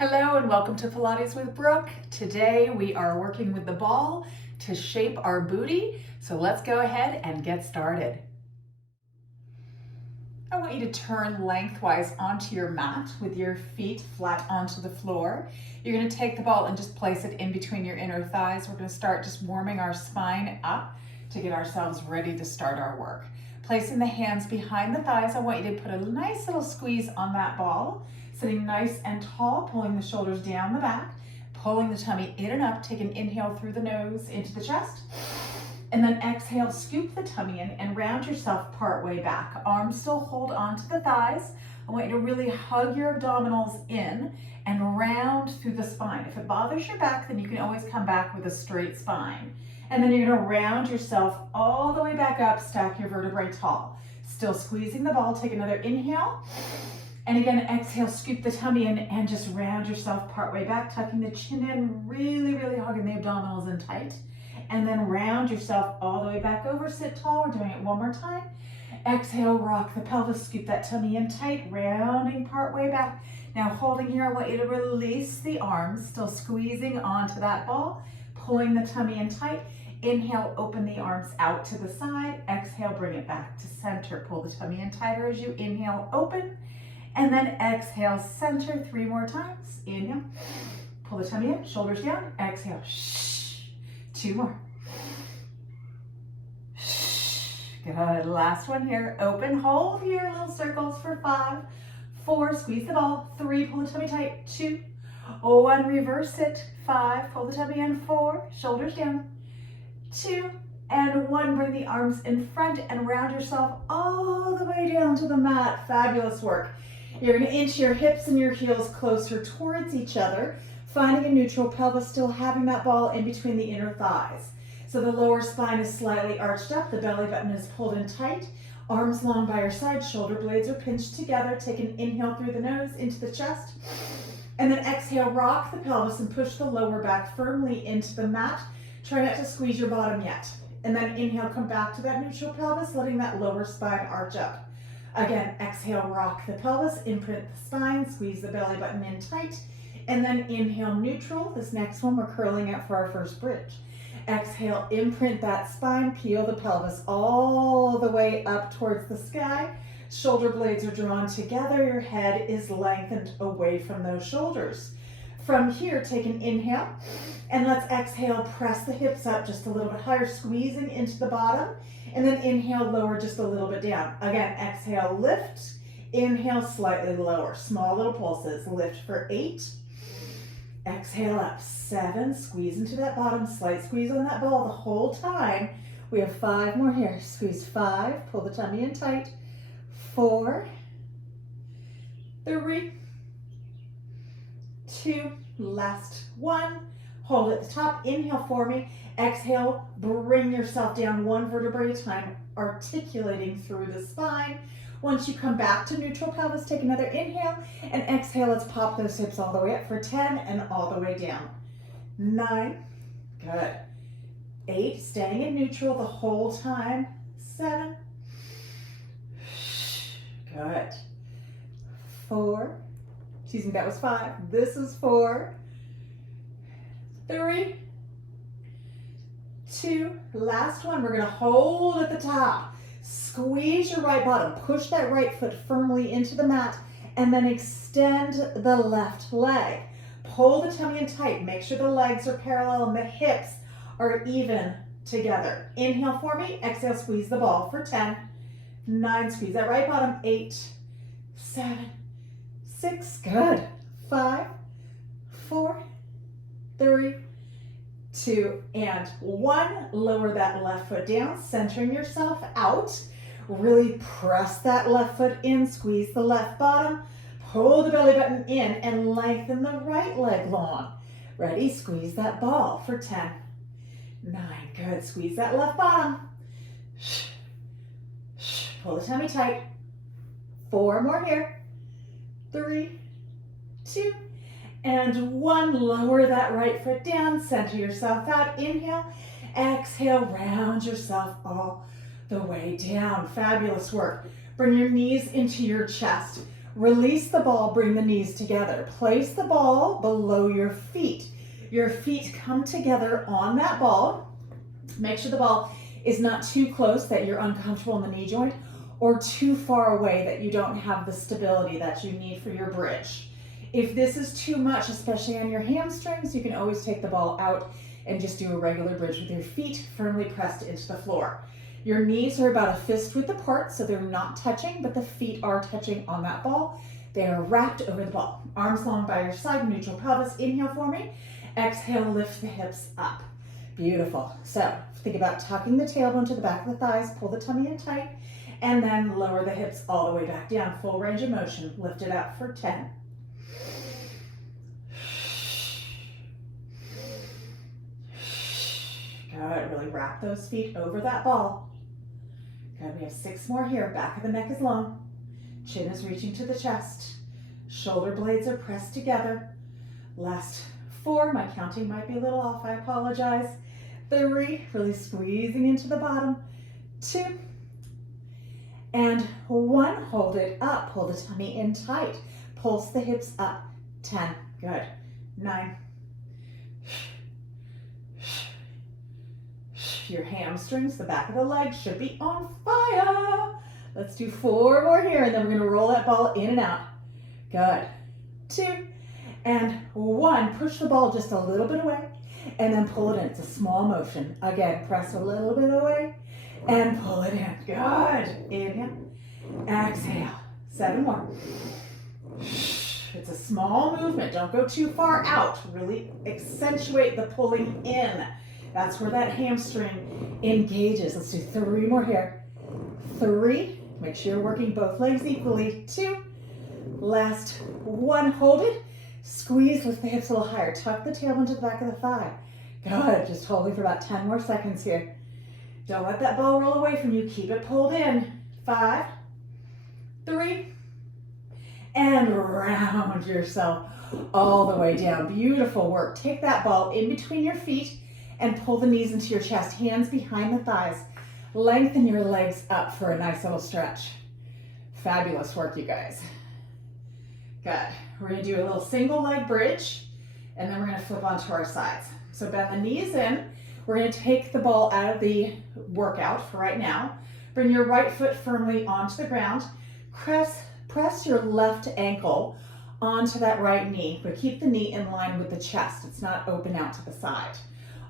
Hello and welcome to Pilates with Brooke. Today we are working with the ball to shape our booty. So let's go ahead and get started. I want you to turn lengthwise onto your mat with your feet flat onto the floor. You're going to take the ball and just place it in between your inner thighs. We're going to start just warming our spine up to get ourselves ready to start our work. Placing the hands behind the thighs, I want you to put a nice little squeeze on that ball. Sitting nice and tall, pulling the shoulders down the back, pulling the tummy in and up. Take an inhale through the nose into the chest. And then exhale, scoop the tummy in and round yourself part way back. Arms still hold onto the thighs. I want you to really hug your abdominals in and round through the spine. If it bothers your back, then you can always come back with a straight spine. And then you're gonna round yourself all the way back up, stack your vertebrae tall. Still squeezing the ball, take another inhale. And again, exhale, scoop the tummy in and just round yourself part way back, tucking the chin in, really hugging the abdominals in tight. And then round yourself all the way back over, sit tall. We're doing it one more time. Exhale, rock the pelvis, scoop that tummy in tight, rounding part way back. Now holding here, I want you to release the arms, still squeezing onto that ball, pulling the tummy in tight. Inhale, open the arms out to the side. Exhale, bring it back to center. Pull the tummy in tighter as you inhale, open. And then exhale, center 3 more times. Inhale, pull the tummy in, shoulders down. Exhale, shh. 2 more. Shh. Good. Last one here. Open, hold here, little circles for 5, 4, squeeze the ball. 3, pull the tummy tight. 2, 1, reverse it. 5, pull the tummy in. 4, shoulders down. 2, and 1, bring the arms in front and round yourself all the way down to the mat. Fabulous work. You're going to inch your hips and your heels closer towards each other, finding a neutral pelvis, still having that ball in between the inner thighs. So the lower spine is slightly arched up, the belly button is pulled in tight, arms long by your side, shoulder blades are pinched together. Take an inhale through the nose into the chest, and then exhale, rock the pelvis and push the lower back firmly into the mat. Try not to squeeze your bottom yet. And then inhale, come back to that neutral pelvis, letting that lower spine arch up. Again, exhale, rock the pelvis, imprint the spine, squeeze the belly button in tight, and then inhale, neutral. This next one, we're curling up for our first bridge. Exhale, imprint that spine, peel the pelvis all the way up towards the sky. Shoulder blades are drawn together, your head is lengthened away from those shoulders. From here, take an inhale, and let's exhale, press the hips up just a little bit higher, squeezing into the bottom, and then inhale, lower just a little bit down. Again, exhale, lift, inhale, slightly lower, small little pulses. Lift for 8, exhale up, 7, squeeze into that bottom, slight squeeze on that ball the whole time. We have 5 more here. Squeeze 5, pull the tummy in tight, 4, 3, 2, last 1. Hold at the top, inhale for me. Exhale, bring yourself down 1 vertebrae at a time, articulating through the spine. Once you come back to neutral pelvis, take another inhale, and exhale, let's pop those hips all the way up for 10 and all the way down. 9, good. 8, staying in neutral the whole time. 7, good. 4, excuse me, that was 5. This is 4, 3, 2, last one. We're going to hold at the top. Squeeze your right bottom. Push that right foot firmly into the mat, and then extend the left leg. Pull the tummy in tight. Make sure the legs are parallel and the hips are even together. Inhale for me. Exhale, squeeze the ball for 10, 9, squeeze that right bottom, 8, 7, 6, good. 5, 4, 3, 2, and 1. Lower that left foot down, centering yourself out. Really press that left foot in, squeeze the left bottom, pull the belly button in, and lengthen the right leg long. Ready? Squeeze that ball for 10, 9, good. Squeeze that left bottom. Pull the tummy tight. 4 more here. 3, 2, and 1. Lower that right foot down, center yourself out. Inhale, exhale, round yourself all the way down. Fabulous work. Bring your knees into your chest. Release the ball, bring the knees together. Place the ball below your feet. Your feet come together on that ball. Make sure the ball is not too close that you're uncomfortable in the knee joint, or too far away that you don't have the stability that you need for your bridge. If this is too much, especially on your hamstrings, you can always take the ball out and just do a regular bridge with your feet firmly pressed into the floor. Your knees are about a fist width apart, so they're not touching, but the feet are touching on that ball. They are wrapped over the ball. Arms long by your side, neutral pelvis. Inhale for me. Exhale, lift the hips up. Beautiful. So think about tucking the tailbone to the back of the thighs, pull the tummy in tight, and then lower the hips all the way back down. Full range of motion. Lift it up for 10. Good. Really wrap those feet over that ball. Good. We have 6 more here. Back of the neck is long. Chin is reaching to the chest. Shoulder blades are pressed together. Last 4. My counting might be a little off. I apologize. 3. Really squeezing into the bottom. 2. And 1. Hold it up. Pull the tummy in tight. Pulse the hips up. 10. Good. 9. Your hamstrings, the back of the leg should be on fire. Let's do 4 more here, and then we're going to roll that ball in and out. Good. 2 and 1. Push the ball just a little bit away, and then pull it in. It's a small motion. Again, press a little bit away, and pull it in. Good. Inhale. Exhale. 7 more. It's a small movement. Don't go too far out. Really accentuate the pulling in. That's where that hamstring engages. Let's do 3 more here. 3. Make sure you're working both legs equally. 2. Last 1. Hold it. Squeeze, lift the hips a little higher. Tuck the tailbone to the back of the thigh. Good. Just holding for about 10 more seconds here. Don't let that ball roll away from you. Keep it pulled in. 5, 3, and round yourself all the way down. Beautiful work. Take that ball in between your feet and pull the knees into your chest, hands behind the thighs. Lengthen your legs up for a nice little stretch. Fabulous work, you guys. Good. We're gonna do a little single leg bridge, and then we're gonna flip onto our sides. So bend the knees in. We're gonna take the ball out of the workout for right now. Bring your right foot firmly onto the ground. Press your left ankle onto that right knee, but keep the knee in line with the chest. It's not open out to the side.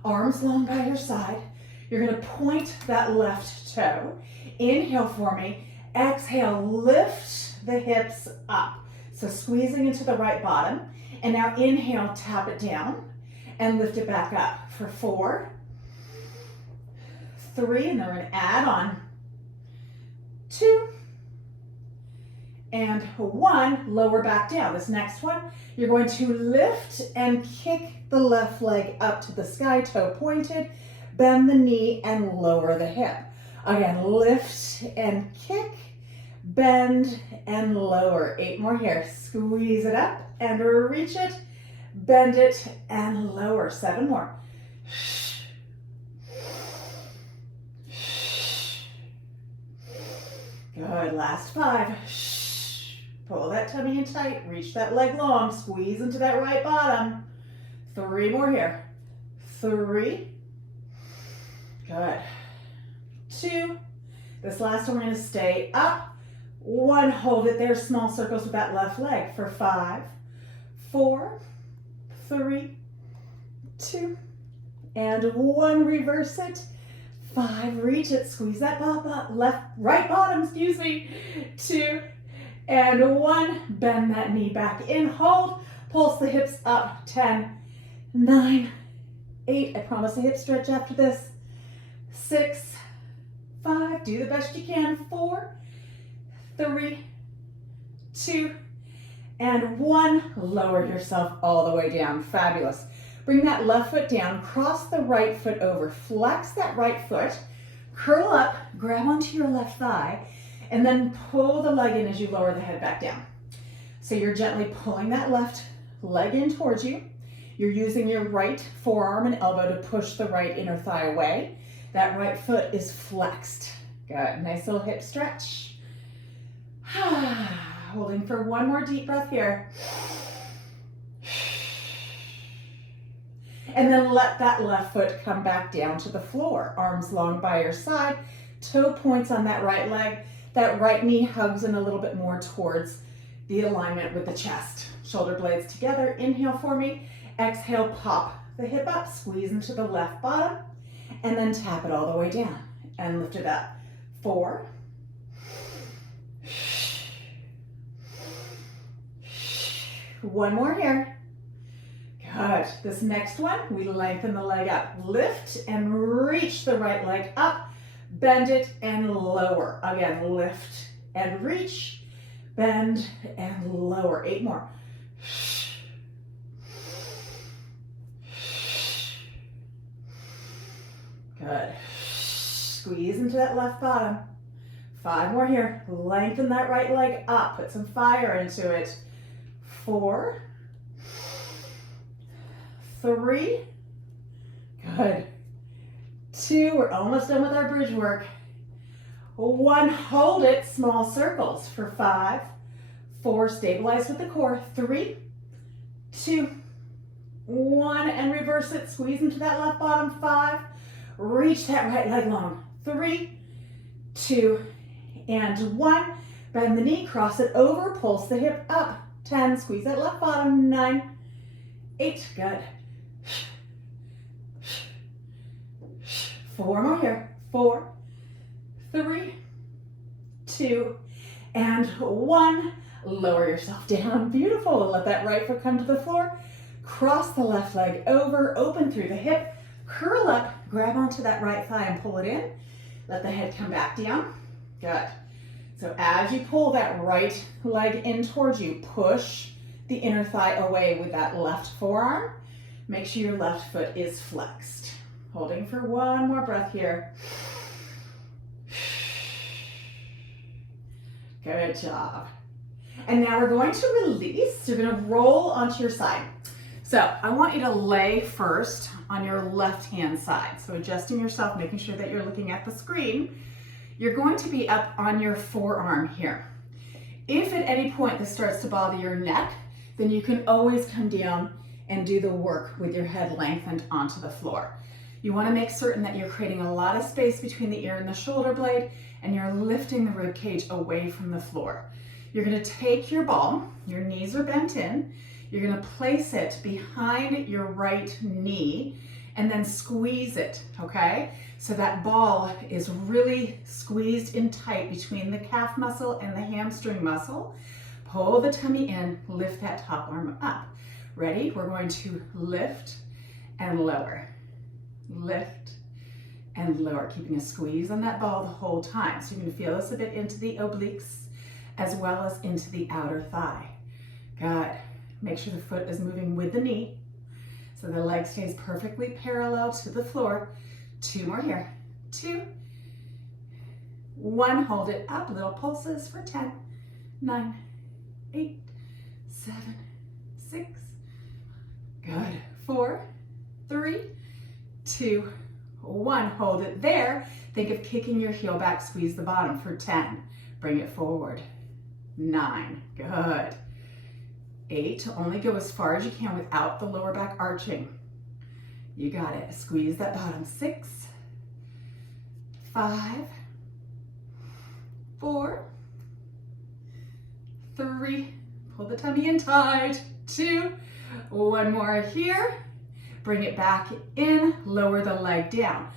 Arms long by your side. You're gonna point that left toe. Inhale for me. Exhale, lift the hips up. So squeezing into the right bottom. And now inhale, tap it down and lift it back up for 4, 3, and then we're gonna add on 2, and 1, lower back down. This next one, you're going to lift and kick the left leg up to the sky, toe pointed, bend the knee and lower the hip. Again, lift and kick, bend and lower. 8 more here. Squeeze it up and reach it, bend it and lower. 7 more. Good, last 5. Pull that tummy in tight, reach that leg long, squeeze into that right bottom. 3 more here. 3. Good. 2. This last one, we're gonna stay up. 1, hold it there, small circles with that left leg for 5, 4, 3, 2, and 1, reverse it. 5, reach it, squeeze that right bottom, 2, and 1, bend that knee back in, hold, pulse the hips up, 10, 9, 8, I promise a hip stretch after this, 6, 5, do the best you can, 4, 3, 2, and 1, lower yourself all the way down. Fabulous. Bring that left foot down, cross the right foot over, flex that right foot, curl up, grab onto your left thigh, and then pull the leg in as you lower the head back down. So you're gently pulling that left leg in towards you. You're using your right forearm and elbow to push the right inner thigh away. That right foot is flexed. Good, nice little hip stretch. Holding for one more deep breath here. And then let that left foot come back down to the floor. Arms long by your side, toe points on that right leg. That right knee hugs in a little bit more towards the alignment with the chest. Shoulder blades together. Inhale for me. Exhale, pop the hip up, squeeze into the left bottom, and then tap it all the way down and lift it up. 4. One more here. Good. This next one, we lengthen the leg up. Lift and reach the right leg up. Bend it and lower. Again, lift and reach. Bend and lower. 8 more. Good. Squeeze into that left bottom. 5 more here. Lengthen that right leg up. Put some fire into it. 4. 3. Good. 2. We're almost done with our bridge work. 1. Hold it. Small circles for 5. 4. Stabilize with the core. 3, 2, 1. And reverse it. Squeeze into that left bottom. 5. Reach that right leg long. 3, 2, and 1. Bend the knee. Cross it over. Pulse the hip up. 10. Squeeze that left bottom. 9, 8. Good. 4 more here. 4, 3, 2, and 1. Lower yourself down. Beautiful. Let that right foot come to the floor. Cross the left leg over. Open through the hip. Curl up. Grab onto that right thigh and pull it in. Let the head come back down. Good. So as you pull that right leg in towards you, push the inner thigh away with that left forearm. Make sure your left foot is flexed. Holding for one more breath here. Good job. And now we're going to release. You're going to roll onto your side. So I want you to lay first on your left hand side. So adjusting yourself, making sure that you're looking at the screen. You're going to be up on your forearm here. If at any point this starts to bother your neck, then you can always come down and do the work with your head lengthened onto the floor. You want to make certain that you're creating a lot of space between the ear and the shoulder blade, and you're lifting the rib cage away from the floor. You're going to take your ball, your knees are bent in, you're going to place it behind your right knee and then squeeze it, okay? So that ball is really squeezed in tight between the calf muscle and the hamstring muscle. Pull the tummy in, lift that top arm up. Ready? We're going to lift and lower. Lift and lower, keeping a squeeze on that ball the whole time. So you're going to feel this a bit into the obliques as well as into the outer thigh. Good. Make sure the foot is moving with the knee so the leg stays perfectly parallel to the floor. 2 more here. 2, 1. Hold it up. Little pulses for 10, 9, 8, 7, 6. Good. 4, 3, 2, 1. Hold it there. Think of kicking your heel back. Squeeze the bottom for 10. Bring it forward. 9. Good. 8. Only go as far as you can without the lower back arching. You got it. Squeeze that bottom. 6, 5, 4, 3. Pull the tummy in tight. 2. 1 more here. Bring it back in. Lower the leg down.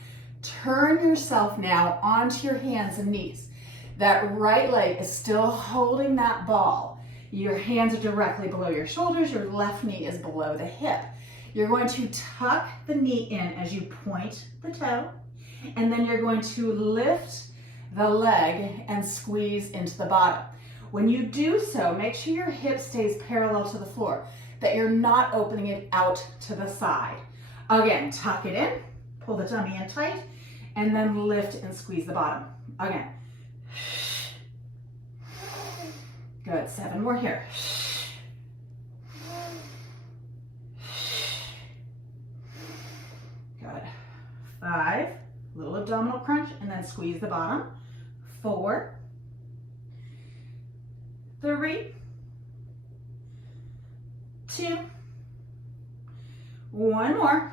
Turn yourself now onto your hands and knees. That right leg is still holding that ball. Your hands are directly below your shoulders. Your left knee is below the hip. You're going to tuck the knee in as you point the toe, and then you're going to lift the leg and squeeze into the bottom. When you do so, make sure your hip stays parallel to the floor, that you're not opening it out to the side. Again, tuck it in, pull the tummy in tight, and then lift and squeeze the bottom. Again. Good. 7 more here. Good. 5. Little abdominal crunch and then squeeze the bottom. 4, 3, 2, 1 more.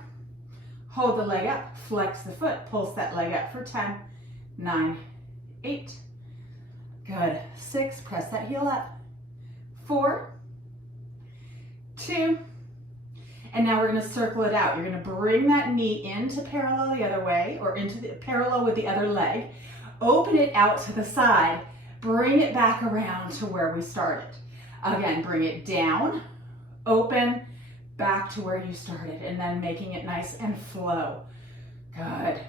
Hold the leg up, flex the foot, pulse that leg up for 10, 9, 8. Good. 6, press that heel up. 4, 2, and now we're going to circle it out. You're going to bring that knee into parallel the other way, or into the parallel with the other leg. Open it out to the side. Bring it back around to where we started. Again, bring it down, open, back to where you started, and then making it nice and flow. Good.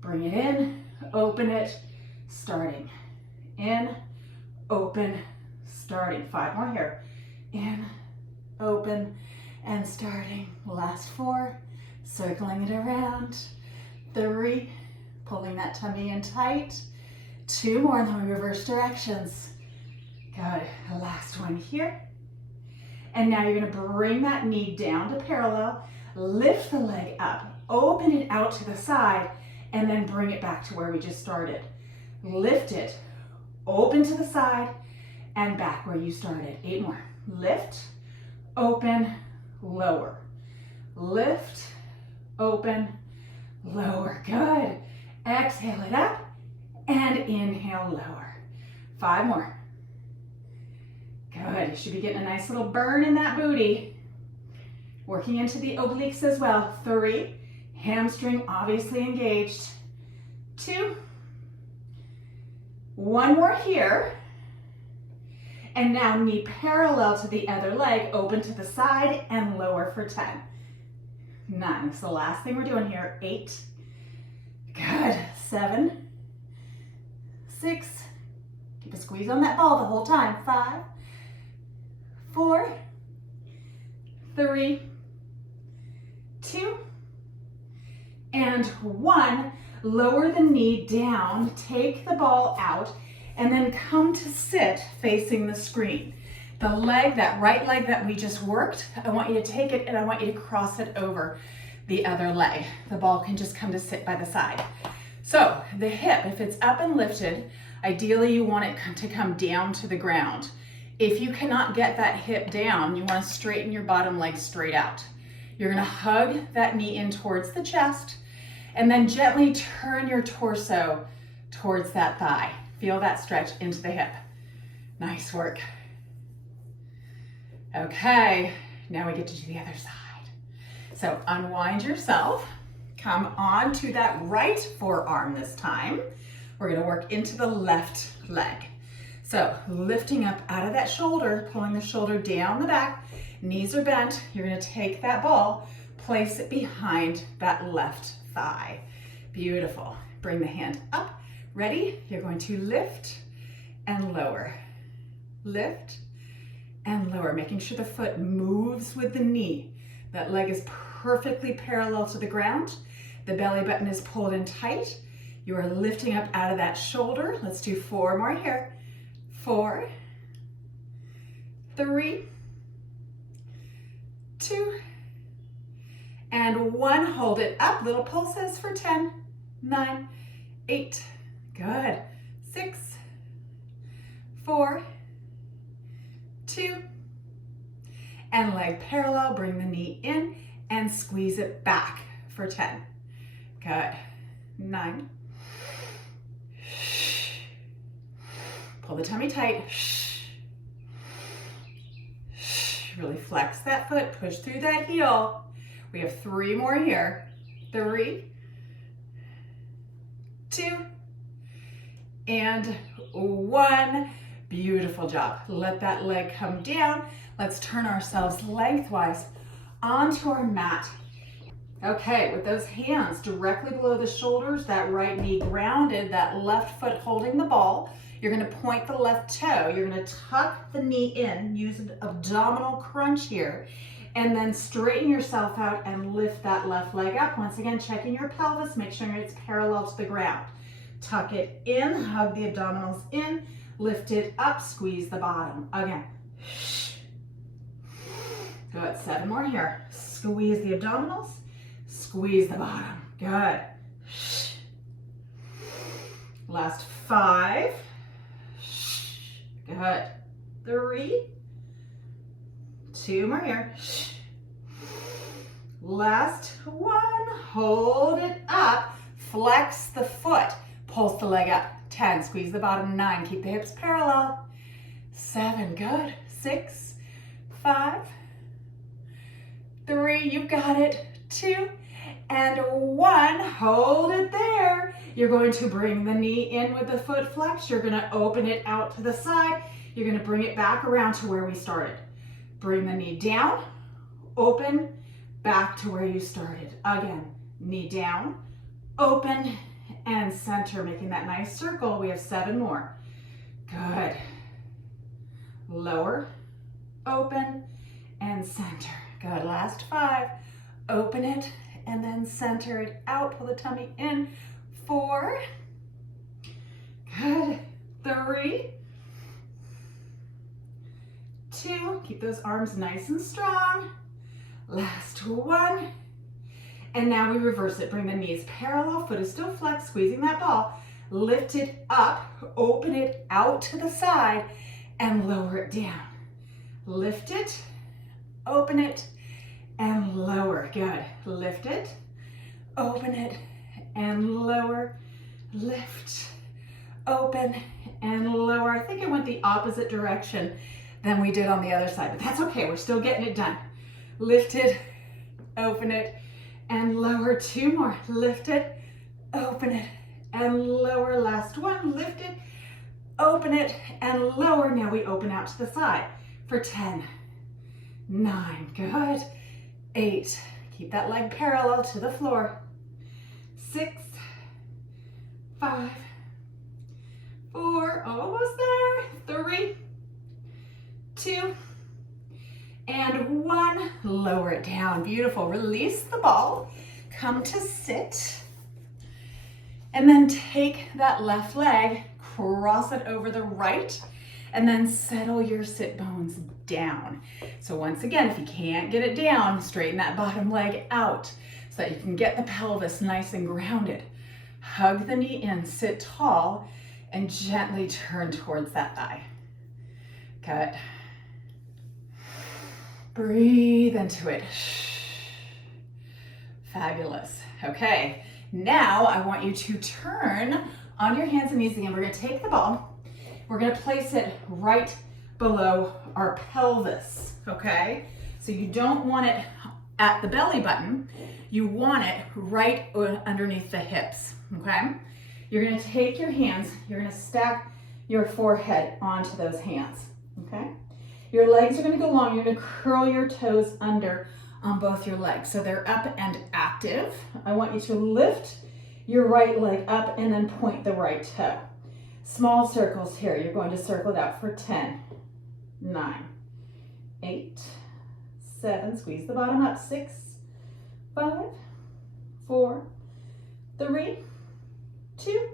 Bring it in, open it, starting. In, open, starting. 5 more here. In, open, and starting. Last 4, circling it around. 3, pulling that tummy in tight. 2 more, and then we reverse directions. Good. The last one here. And now you're going to bring that knee down to parallel, lift the leg up, open it out to the side, and then bring it back to where we just started. Lift it, open to the side, and back where you started. 8 more. Lift, open, lower. Lift, open, lower. Good. Exhale it up, and inhale, lower. 5 more. Good. You should be getting a nice little burn in that booty. Working into the obliques as well. 3, hamstring obviously engaged. 2, 1 more here. And now knee parallel to the other leg, open to the side and lower for 10. 9, it's the last thing we're doing here. 8, good. 7, 6, keep a squeeze on that ball the whole time. 5, 4, 3, 2, and 1. Lower the knee down, take the ball out, and then come to sit facing the screen. The leg, that right leg that we just worked, I want you to take it and I want you to cross it over the other leg. The ball can just come to sit by the side. So the hip, if it's up and lifted, ideally you want it to come down to the ground. If you cannot get that hip down, you want to straighten your bottom leg straight out. You're going to hug that knee in towards the chest and then gently turn your torso towards that thigh. Feel that stretch into the hip. Nice work. Okay, now we get to do the other side. So unwind yourself. Come on to that right forearm this time. We're going to work into the left leg. So lifting up out of that shoulder, pulling the shoulder down the back, knees are bent. You're going to take that ball, place it behind that left thigh. Beautiful. Bring the hand up. Ready? You're going to lift and lower. Lift and lower, making sure the foot moves with the knee. That leg is perfectly parallel to the ground. The belly button is pulled in tight. You are lifting up out of that shoulder. Let's do 4 more here. 4, 3, 2, and 1. Hold it up. Little pulses for 10, 9, 8. Good. 6, 4, 2, and leg parallel. Bring the knee in and squeeze it back for 10. Good. 9. Pull the tummy tight. Really flex that foot. Push through that heel. We have 3 more here. 3, 2, and 1. Beautiful job. Let that leg come down. Let's turn ourselves lengthwise onto our mat. Okay, with those hands directly below the shoulders, that right knee grounded, that left foot holding the ball. You're going to point the left toe. You're going to tuck the knee in, use an abdominal crunch here, and then straighten yourself out and lift that left leg up. Once again, checking your pelvis, make sure it's parallel to the ground. Tuck it in, hug the abdominals in, lift it up, squeeze the bottom. Again. Good. 7 more here. Squeeze the abdominals, squeeze the bottom. Good. Last 5. Good. 3, 2 more here. Last one, hold it up, flex the foot, pulse the leg up. 10, squeeze the bottom. 9, keep the hips parallel. 7, good. 6, 5, 3, you've got it. 2, and 1, hold it there. You're going to bring the knee in with the foot flex. You're going to open it out to the side. You're going to bring it back around to where we started. Bring the knee down, open, back to where you started. Again, knee down, open, and center, making that nice circle. We have 7 more. Good. Lower, open, and center. Good. Last 5. Open it, and then center it out. Pull the tummy in. 4. Good. 3. 2. Keep those arms nice and strong. Last 1. And now we reverse it. Bring the knees parallel, foot is still flexed, squeezing that ball. Lift it up, open it out to the side, and lower it down. Lift it, open it, and lower. Good. Lift it, open it, and lower. Lift, open, and lower. I think it went the opposite direction than we did on the other side, but that's okay. We're still getting it done. Lift it, open it, and lower. 2 more. Lift it, open it, and lower. Last one. Lift it, open it, and lower. Now we open out to the side for 10, 9, good. 8, keep that leg parallel to the floor. 6, 5, 4, almost there. 3, 2, and 1, lower it down. Beautiful. Release the ball, come to sit, and then take that left leg, cross it over the right, and then settle your sit bones down. So once again, if you can't get it down, straighten that bottom leg out so that you can get the pelvis nice and grounded. Hug the knee in, sit tall, and gently turn towards that thigh. Good. Breathe into it. Fabulous. Okay, now I want you to turn on your hands and knees again. We're going to take the ball. We're going to place it right below our pelvis, okay? So you don't want it at the belly button. You want it right underneath the hips, okay? You're going to take your hands, you're going to stack your forehead onto those hands, okay? Your legs are going to go long. You're going to curl your toes under on both your legs. So they're up and active. I want you to lift your right leg up and then point the right toe. Small circles here. You're going to circle it out for 10, 9, 8, 7. Squeeze the bottom up. 6, 5, 4, 3, 2,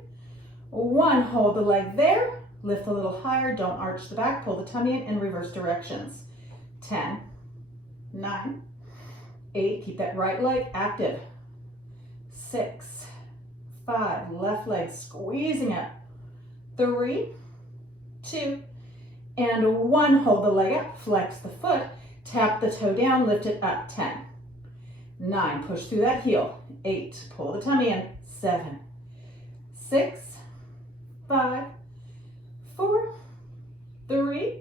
1. Hold the leg there. Lift a little higher, don't arch the back, pull the tummy in reverse directions. 10, 9, 8, keep that right leg active. 6, 5, left leg squeezing up. 3, 2, and 1. Hold the leg up, flex the foot, tap the toe down, lift it up. 10, 9, push through that heel. 8, pull the tummy in. 7, 6, 5, 4, 3,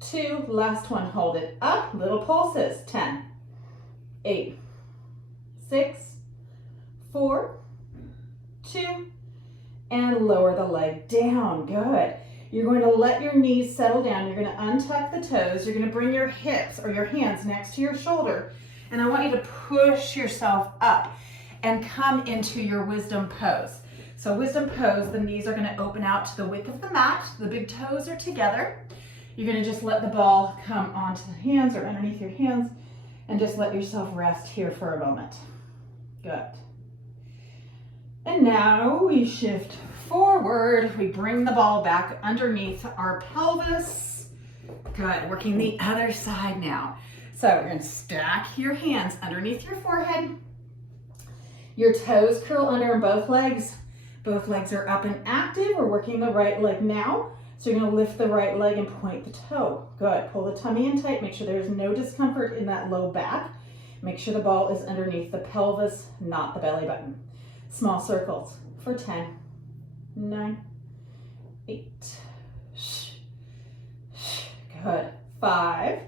2, last one, hold it up, little pulses. 10, 8, 6, 4, 2, and lower the leg down. Good. You're going to let your knees settle down. You're going to untuck the toes. You're going to bring your hips or your hands next to your shoulder, and I want you to push yourself up and come into your wisdom pose. So wisdom pose, the knees are going to open out to the width of the mat. The big toes are together. You're going to just let the ball come onto the hands or underneath your hands and just let yourself rest here for a moment. Good. And now we shift forward. We bring the ball back underneath our pelvis. Good. Working the other side now. So you're going to stack your hands underneath your forehead. Your toes curl under in both legs. Both legs are up and active. We're working the right leg now. So you're gonna lift the right leg and point the toe. Good, pull the tummy in tight. Make sure there's no discomfort in that low back. Make sure the ball is underneath the pelvis, not the belly button. Small circles for 10, 9, 8, good, 5,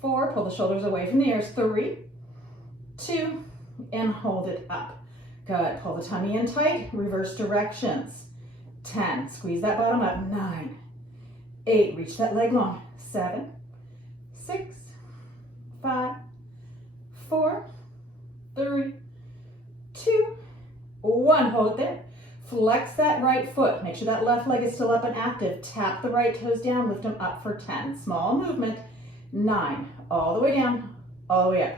4, pull the shoulders away from the ears, 3, 2, and hold it up. Good, pull the tummy in tight, reverse directions. 10, squeeze that bottom up, 9, 8, reach that leg long, 7, 6, 5, 4, 3, 2, 1, hold it there. Flex that right foot. Make sure that left leg is still up and active. Tap the right toes down, lift them up for 10. Small movement. 9, all the way down, all the way up.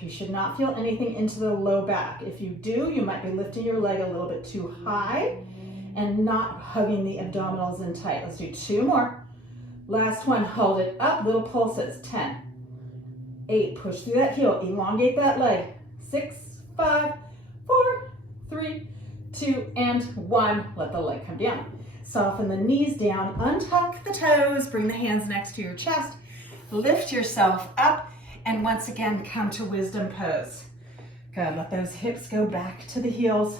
You should not feel anything into the low back. If you do, you might be lifting your leg a little bit too high and not hugging the abdominals in tight. Let's do 2 more. Last one, hold it up, little pulses. 10, 8, push through that heel, elongate that leg. 6, 5, 4, 3, 2, and 1. Let the leg come down. Soften the knees down, untuck the toes, bring the hands next to your chest, lift yourself up, and once again, come to wisdom pose. Good, let those hips go back to the heels.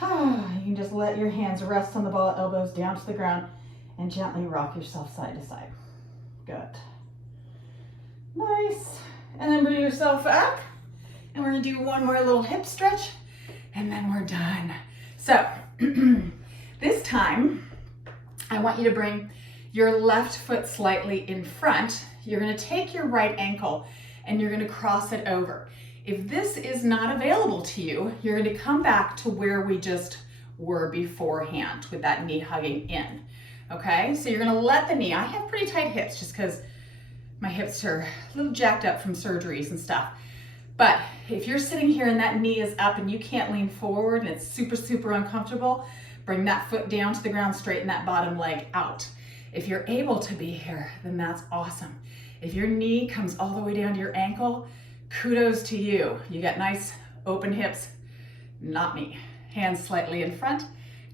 You can just let your hands rest on the ball, elbows down to the ground, and gently rock yourself side to side. Good. Nice. And then bring yourself up. And we're gonna do one more little hip stretch, and then we're done. So, this time, I want you to bring your left foot slightly in front. You're gonna take your right ankle and you're gonna cross it over. If this is not available to you, you're gonna come back to where we just were beforehand with that knee hugging in, okay? So you're gonna let the knee, I have pretty tight hips just because my hips are a little jacked up from surgeries and stuff. But if you're sitting here and that knee is up and you can't lean forward and it's super, super uncomfortable, bring that foot down to the ground, straighten that bottom leg out. If you're able to be here, then that's awesome. If your knee comes all the way down to your ankle, kudos to you. You got nice open hips, not me. Hands slightly in front,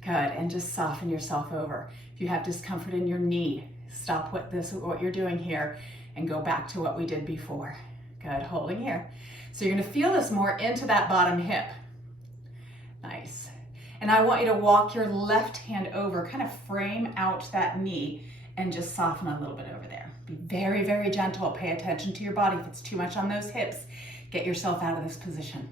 good, and just soften yourself over. If you have discomfort in your knee, stop what you're doing here and go back to what we did before. Good, holding here. So you're gonna feel this more into that bottom hip. Nice. And I want you to walk your left hand over, kind of frame out that knee and just soften a little bit over there. Be very, very gentle. Pay attention to your body. If it's too much on those hips, get yourself out of this position.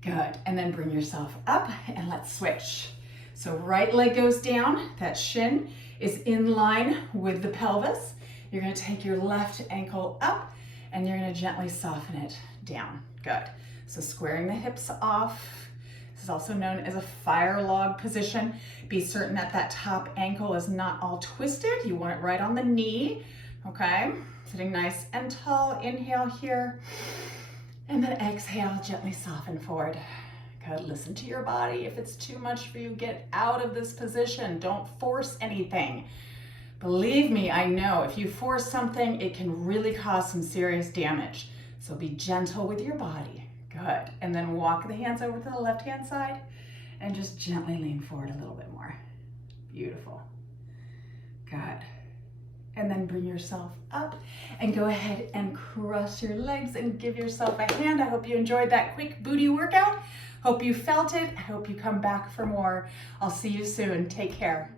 Good, and then bring yourself up and let's switch. So right leg goes down, that shin is in line with the pelvis. You're gonna take your left ankle up and you're gonna gently soften it down. Good. So squaring the hips off. This is also known as a fire log position. Be certain that that top ankle is not all twisted. You want it right on the knee, okay? Sitting nice and tall. Inhale here. And then exhale, gently soften forward. Good, listen to your body. If it's too much for you, get out of this position. Don't force anything. Believe me, I know if you force something, it can really cause some serious damage. So be gentle with your body. Good. And then walk the hands over to the left-hand side and just gently lean forward a little bit more. Beautiful. Good. And then bring yourself up and go ahead and cross your legs and give yourself a hand. I hope you enjoyed that quick booty workout. Hope you felt it. I hope you come back for more. I'll see you soon. Take care.